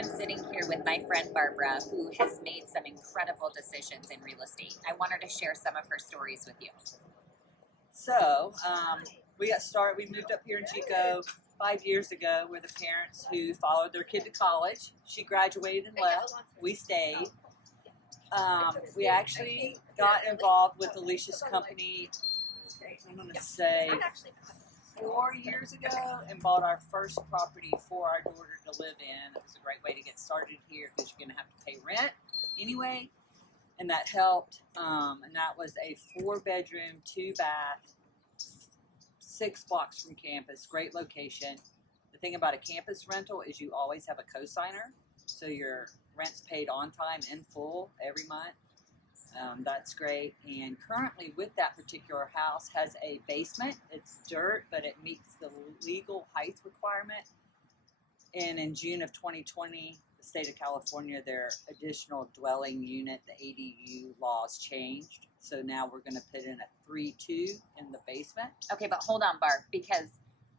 am sitting here with my friend Barbara, who has made some incredible decisions in real estate. I want her to share some of her stories with you. So we got started. We moved up here in Chico 5 years ago. We're the parents who followed their kid to college. She graduated and left. We stayed. We actually got involved with Alicia's company, I'm going to say 4 years ago, and bought our first property for our daughter to live in. It was a great way to get started here because you're going to have to pay rent anyway. And that helped. And that was a 4-bedroom, 2-bath, 6 blocks from campus. Great location. The thing about a campus rental is you always have a cosigner, so your rent's paid on time in full every month. That's great. And currently with that particular house has a basement. It's dirt, but it meets the legal height requirement. And in June of 2020, the state of California, their additional dwelling unit, the ADU laws changed. So now we're going to put in a 3-2 in the basement. Okay, but hold on, Barb, because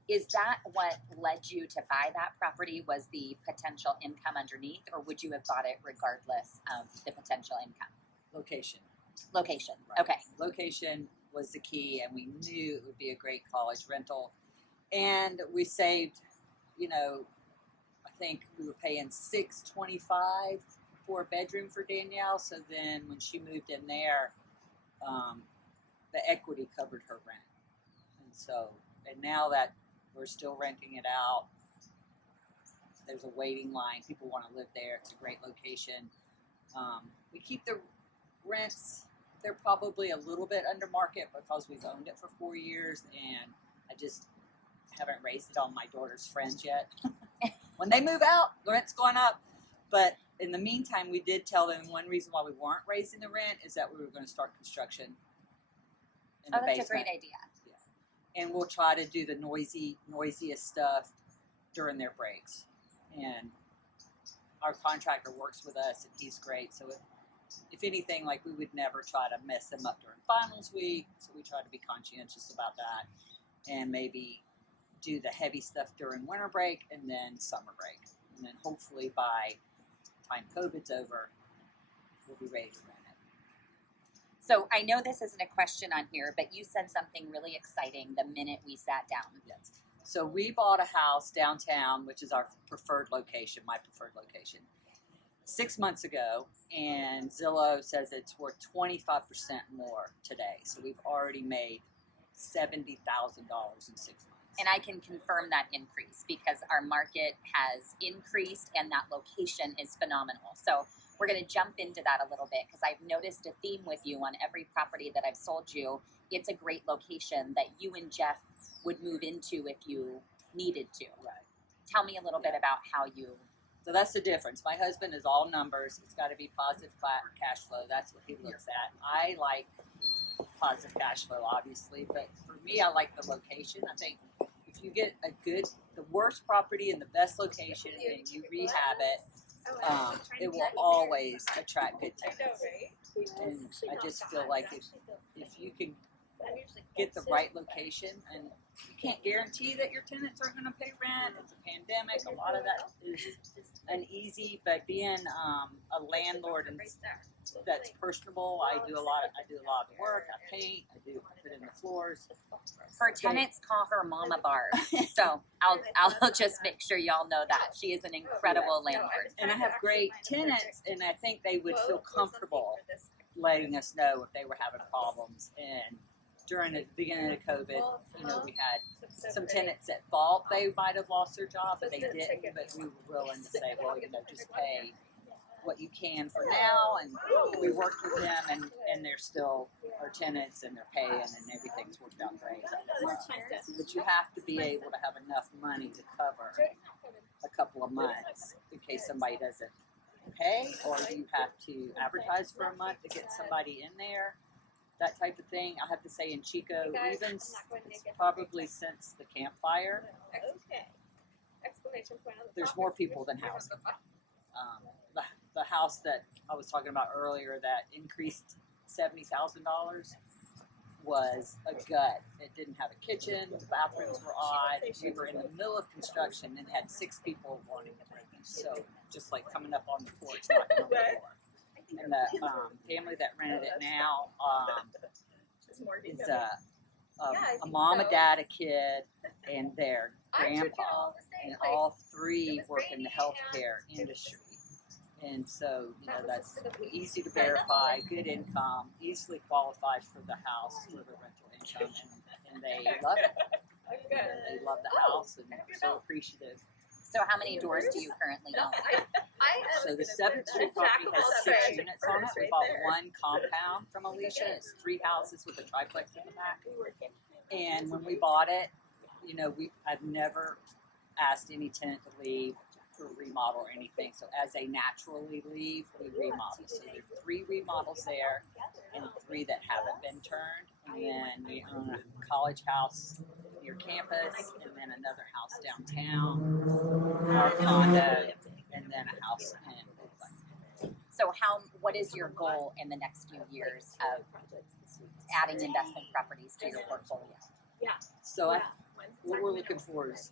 is that what led you to buy that property, was the potential income underneath, or would you have bought it regardless of the potential income? Location. Location, Right. okay. Location was the key, and we knew it would be a great college rental. And we saved, I think we were paying $625 for a bedroom for Danielle. So then when she moved in there, the equity covered her rent. And now that we're still renting it out, there's a waiting line. People want to live there. It's a great location. We keep the rents, they're probably a little bit under market because we've owned it for 4 years, and I just haven't raised it on my daughter's friends yet. When they move out, the rent's going up. But in the meantime, we did tell them one reason why we weren't raising the rent is that we were going to start construction in the Oh, that's basement. a great idea. Yeah. And we'll try to do the noisiest stuff during their breaks. And our contractor works with us, and he's great. So if anything, like, we would never try to mess them up during finals week. So we try to be conscientious about that, and maybe do the heavy stuff during winter break and then summer break. And then hopefully by the time COVID's over, we'll be ready to rent it. So I know this isn't a question on here, but you said something really exciting the minute we sat down. Yes. So we bought a house downtown, which is our preferred location, my preferred location, 6 months ago, and Zillow says it's worth 25% more today. So we've already made $70,000 in 6 months. And I can confirm that increase because our market has increased and that location is phenomenal. So we're going to jump into that a little bit because I've noticed a theme with you on every property that I've sold you. It's a great location that you and Jeff would move into if you needed to. Right. Tell me a little bit about how you... So that's the difference. My husband is all numbers. It's got to be positive cash flow. That's what he looks at. I like positive cash flow, obviously, but for me, I like the location. I think if you get the worst property in the best location and you rehab it, it will always attract good tenants. And I just feel like if you can get the right location, and you can't guarantee that your tenants are going to pay rent. It's a pandemic. A lot of that is uneasy, but being a landlord and that's personable, I do a lot of the work. I paint. I put in the floors. Her tenants call her Mama Barb, so I'll just make sure y'all know that she is an incredible landlord. And I have great tenants, and I think they would feel comfortable letting us know if they were having problems. And during the beginning of COVID, we had some tenants that thought they might have lost their job, but they didn't. But we were willing to say, well, just pay what you can for now. And we worked with them, and they're still our tenants, and they're paying, and everything's worked out great. But you have to be able to have enough money to cover a couple of months in case somebody doesn't pay, or you have to advertise for a month to get somebody in there. That type of thing. I have to say, in Chico, even it's probably since the campfire, there's more people than housing. The house that I was talking about earlier that increased $70,000 was a gut. It didn't have a kitchen. The bathrooms were odd. We were in the middle of construction and had 6 people wanting to rent. So just like coming up on the porch, knocking on the door. And the family that rented it now is a mom, a dad, a kid, and their grandpa, and all three work in the healthcare industry. And so, you know, that's easy to verify, good income, easily qualifies for the house for the rental income, and they love it. They love the house and they're so appreciative. So how many doors do you currently own? So the 7th Street property has 6 units on it. We bought one compound from Alicia. It's 3 houses with a triplex in the back. And when we bought it, you know, I've never asked any tenant to leave for a remodel or anything. So as they naturally leave, we remodel. So there are 3 remodels there and 3 that haven't been turned. And then we own a college house near campus, and then another house downtown, our condo, and then a house in Oakland. So what is your goal in the next few years of adding investment properties to your portfolio? So what we're looking for is,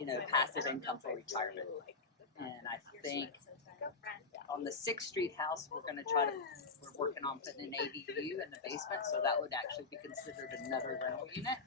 you know, passive income for retirement. And I think on the 6th Street house, we're working on putting an ADU in the basement, so that would actually be considered another rental unit.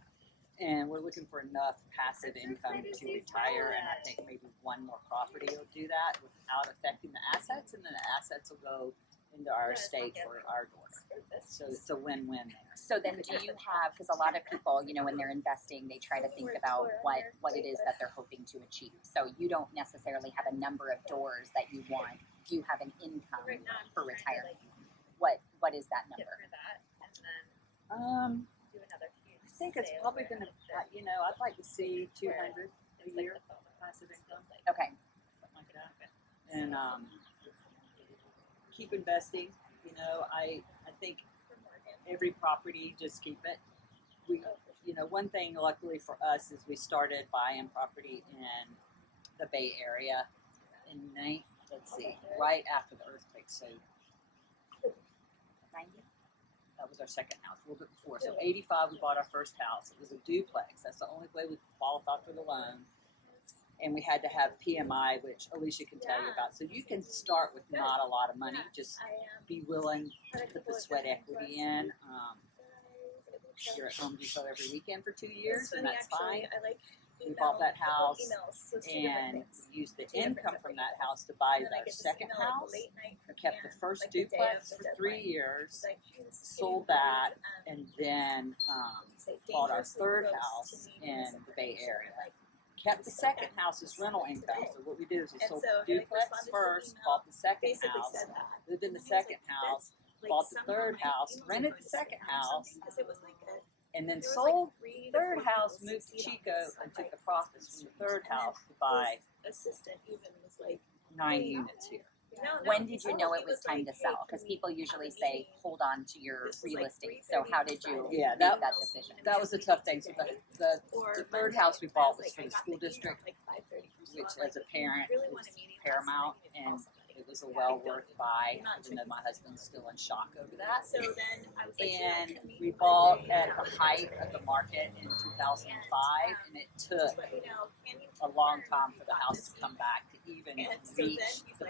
And we're looking for enough passive income to retire, and I think maybe one more property will do that without affecting the assets, and then the assets will go into our estate for our daughter. So it's a win-win there. So then do you have, because a lot of people, you know, when they're investing, they try to think about what it is that they're hoping to achieve. So you don't necessarily have a number of doors that you want. You have an income for retirement. What is that number? I think it's probably going to, you know, I'd like to see 200 a year passive income. Okay. Something like that. And keep investing. You know, I think every property, just keep it. You know, one thing luckily for us is we started buying property in the Bay Area in right after the earthquake. So 90. That was our second house, a little bit before. So 85, we bought our first house. It was a duplex. That's the only way we qualified for the loan. And we had to have PMI, which Alicia can tell you about. So you can start with not a lot of money. Just be willing to put the sweat equity in. You're at Home Depot every weekend for 2 years, and that's fine. We bought that house and used the income from that house to buy our second house. We kept the first duplex for 3 years, sold that, and then bought our third house in the Bay Area. Kept the second house as rental income. So what we did is we sold the duplex first, bought the second house, lived in the second house, bought the third house, rented the second house, and then sold the third house, moved to Chico, and took the profits from the third house to buy 9 units here. When did you know it was time to sell? Because people usually say, hold on to your real estate. So how did you make that decision? That was a tough thing. So the third house we bought was for the school district, which as a parent was paramount, and it was a well worth buy, even though my husband's still in shock over that. And we bought at the height of the market in 2005, and it took a long time for the house to come back to even reach the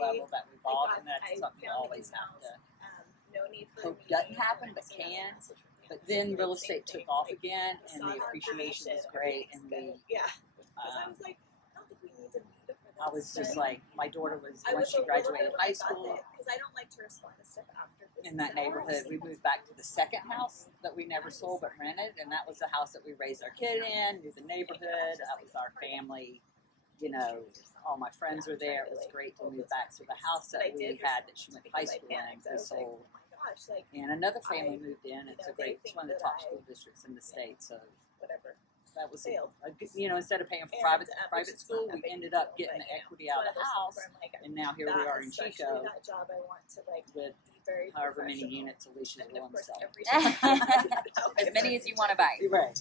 level that we bought, and that's something you always have to hope doesn't happen, but can. But then real estate took off again, and the appreciation was great, and I was just like, my daughter was, once she graduated high school, in that neighborhood, we moved back to the second house that we never sold but rented, and that was the house that we raised our kid in, knew the neighborhood, that was our family, you know, all my friends were there, it was great to move back. So the house that we had that she went to high school in, we sold, and another family moved in. It's one of the top school districts in the state, so that was you know, instead of paying for private school, we ended up getting the equity out of the house, and now here we are in Chico with however many units Alicia's willing to sell. As many as you want to buy. Right.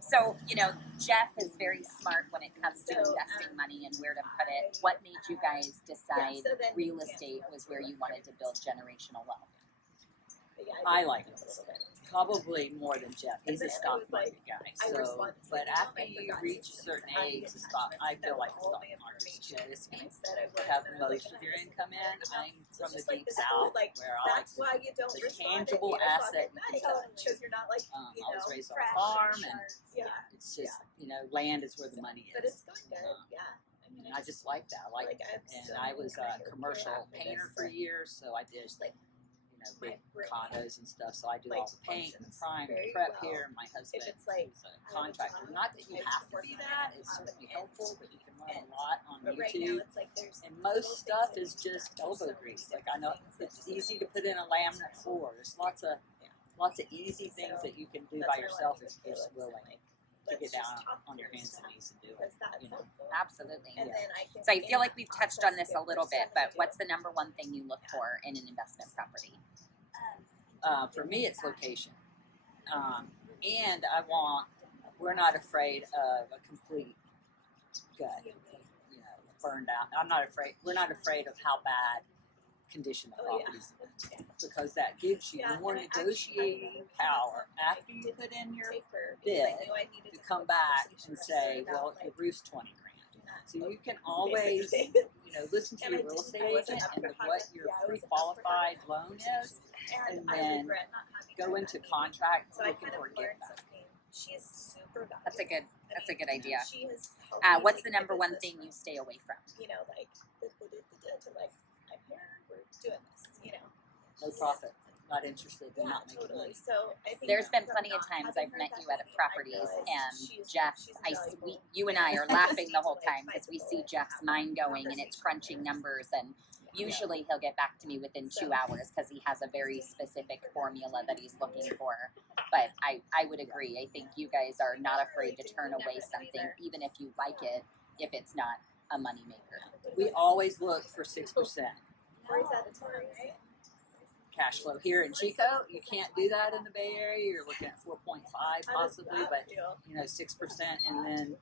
So, you know, Jeff is very smart when it comes to investing money and where to put it. What made you guys decide real estate was where you wanted to build generational wealth? I like real estate. Probably more than Jeff. He's a stock market guy. So, but after you reach a certain age, I feel like the stock market's just going to have most of your income in. I'm from the deep south, where I like the tangible asset you can touch. I was raised on a farm, and it's just, land is where the money is. And I just like that. And I was a commercial painter for years, so I did big condos and stuff. So I do all the paint and the prime and prep here. And my husband is a contractor. Not that you have to be that; it's certainly helpful, but you can learn a lot on YouTube. And most stuff is just elbow grease. Like, I know it's easy to put in a laminate floor. There's lots of easy things that you can do by yourself if you're just willing to get down on your hands and knees and do it. Absolutely. Yeah. So I feel like we've touched on this a little bit, but what's the number one thing you look for in an investment property? For me, it's location. And we're not afraid of a complete gut, burned out. We're not afraid of how bad condition the property's in, because that gives you more negotiating power after you put in your bid to come back and say, well, the roof's 20 grand. So you can always, listen to your real estate agent and what your pre-qualified loan is, and then go into contract looking for a give back. That's a good idea. What's the number one thing you stay away from? No profit. Not interested. They're not making money. There's been plenty of times I've met you at properties, and Jeff, you and I are laughing the whole time because we see Jeff's mind going and it's crunching numbers, and usually he'll get back to me within 2 hours because he has a very specific formula that he's looking for. But I would agree. I think you guys are not afraid to turn away something, even if you like it, if it's not a moneymaker. We always look for 6%. Cash flow here in Chico, you can't do that in the Bay Area. You're looking at 4.5 possibly, but 6%, and then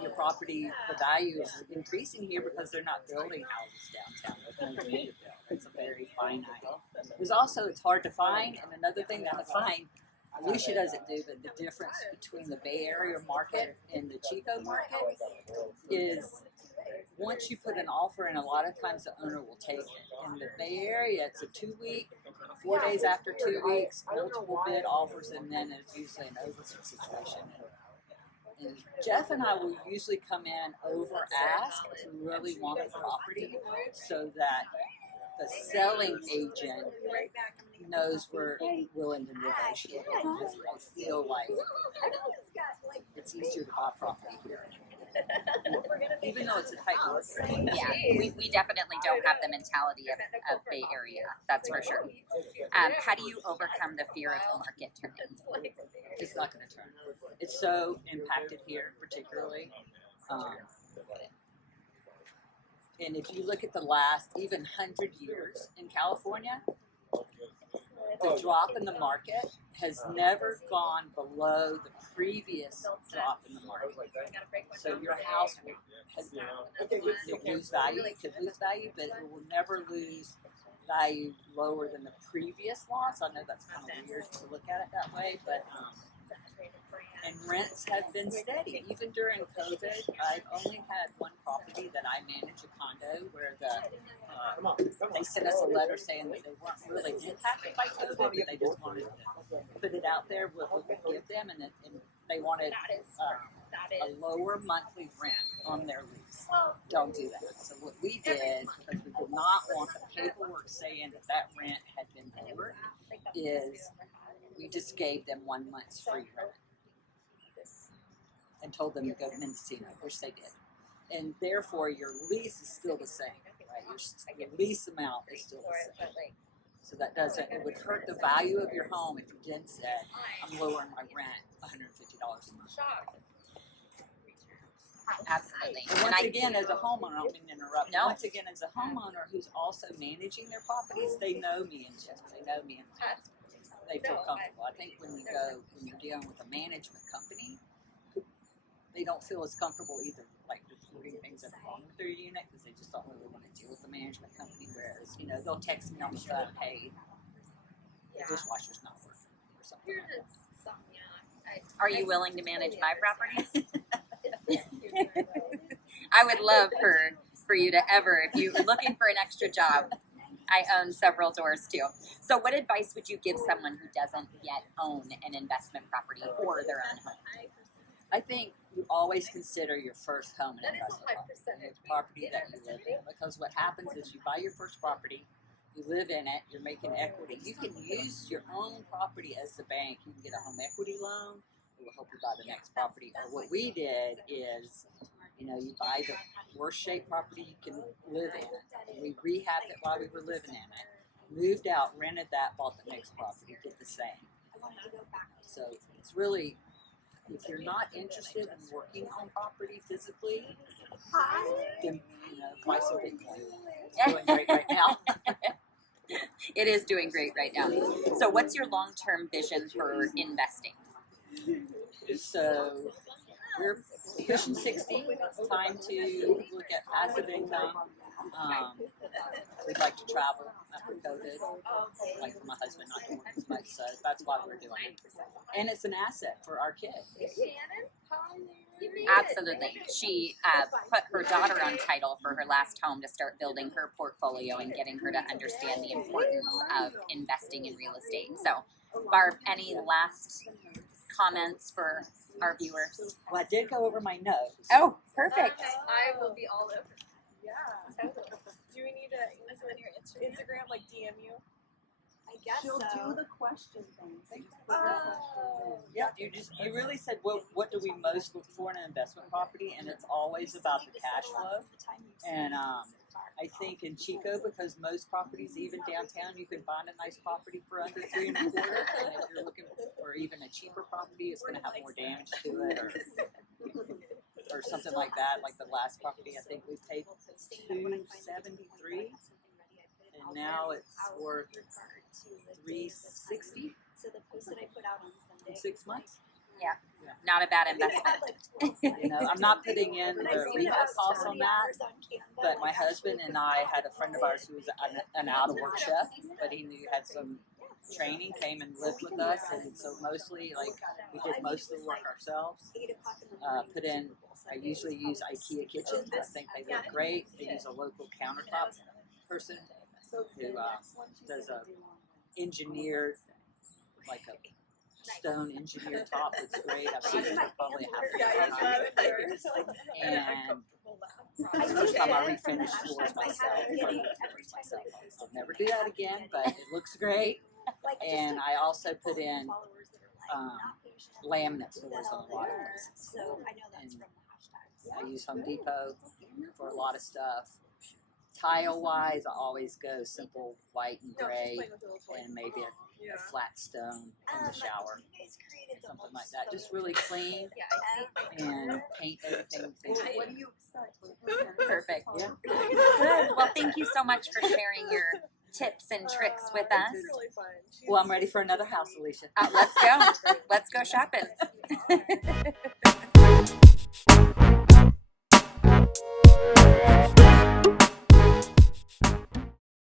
your property, the value is increasing here because they're not building houses downtown. There's no need to build. It's a very finite. It's hard to find, and another thing that I find Lucia doesn't do, but the difference between the Bay Area market and the Chico market is, once you put an offer in, a lot of times the owner will take it. In the Bay Area, it's a 2-week, 4 days after 2 weeks, multiple bid offers, and then it's usually an overbid situation. And Jeff and I will usually come in over ask if we really want the property, so that the selling agent knows we're willing to negotiate. I feel like it's easier to buy property here. Even though it's a tight market. Yeah, we definitely don't have the mentality of Bay Area, that's for sure. How do you overcome the fear of the market turning? It's not going to turn. It's so impacted here, particularly. And if you look at the last even 100 years in California, the drop in the market has never gone below the previous drop in the market. So your house will lose value. It could lose value, but it will never lose value lower than the previous loss. I know that's kind of weird to look at it that way, but and rents have been steady. Even during COVID, I've only had one property that I manage, a condo, where they sent us a letter saying that they weren't really impacted by COVID. They just wanted to put it out there what we could give them, and they wanted a lower monthly rent on their lease. Don't do that. So what we did, because we did not want the paperwork saying that rent had been lowered, is we just gave them 1 month's free rent and told them to go to Mendocino, which they did. And therefore, your lease is still the same, right? Your lease amount is still the same. So that it would hurt the value of your home if you then said, I'm lowering my rent $150 a month. Absolutely. And once again, as a homeowner, I don't mean to interrupt. No. Once again, as a homeowner who's also managing their properties, they know me and Jeff. They know me and Jeff. They feel comfortable. I think when you're dealing with a management company, they don't feel as comfortable either, like reporting things that are wrong with their unit, because they just don't really want to deal with the management company. Whereas, they'll text me on the phone, hey, the dishwasher's not working. or something. Are you willing to manage my properties? I would love for you to ever, if you're looking for an extra job, I own several doors too. So what advice would you give someone who doesn't yet own an investment property or their own home? I think you always consider your first home an investment property that you live in, because what happens is you buy your first property, you live in it, you're making equity. You can use your own property as the bank. You can get a home equity loan. It will help you buy the next property. Or what we did is, you buy the worst shaped property you can live in. And we rehabbed it while we were living in it, moved out, rented that, bought the next property, did the same. So it's really, if you're not interested in working on property physically, then buy some Bitcoin. It's doing great right now. It is doing great right now. So what's your long-term vision for investing? So we're pushing 60. It's time to look at passive income. We'd like to travel after COVID, like for my husband not doing as much, so that's why we're doing it. And it's an asset for our kids. Absolutely. She put her daughter on title for her last home to start building her portfolio and getting her to understand the importance of investing in real estate. So, Barb, any last comments for our viewers? Well, I did go over my notes. Oh, perfect. I will be all over. Yeah. Totally. Do we need to send your Instagram, like DM you? I guess She'll so. do the question thing. So you just put Oh. your questions in. Yeah, you really said what do we most look for in an investment property, and it's always about the cash flow. And I think in Chico, because most properties, even downtown, you can find a nice property for under $3 1/4. And if you're looking for even a cheaper property, it's going to have more damage to it, or something like that. Like the last property, I think we paid $273, and now it's worth $360 So the post that I put out on Sunday. in 6 months. Not a bad investment. I'm not putting in the rehab costs on that, but my husband and I had a friend of ours who was an out-of-work chef, but he knew he had some training, came and lived with us, and so mostly, we did most of the work ourselves. I usually use IKEA kitchens. I think they look great. They use a local countertop person who does a engineered, like a stone engineered top. It's great. I've seen it probably half a dozen times. And it's the first time I refinished floors myself. I'll never do that again, but it looks great. And I also put in laminate floors on a lot of places. And I use Home Depot for a lot of stuff. Tile-wise, I always go simple white and gray, and maybe a flat stone in the shower, something like that. Just really clean and paint everything. What do you expect? Perfect. Yeah. Good. Well, thank you so much for sharing your tips and tricks with us. It's really fun. Well, I'm ready for another house, Alicia. Let's go. Let's go shopping.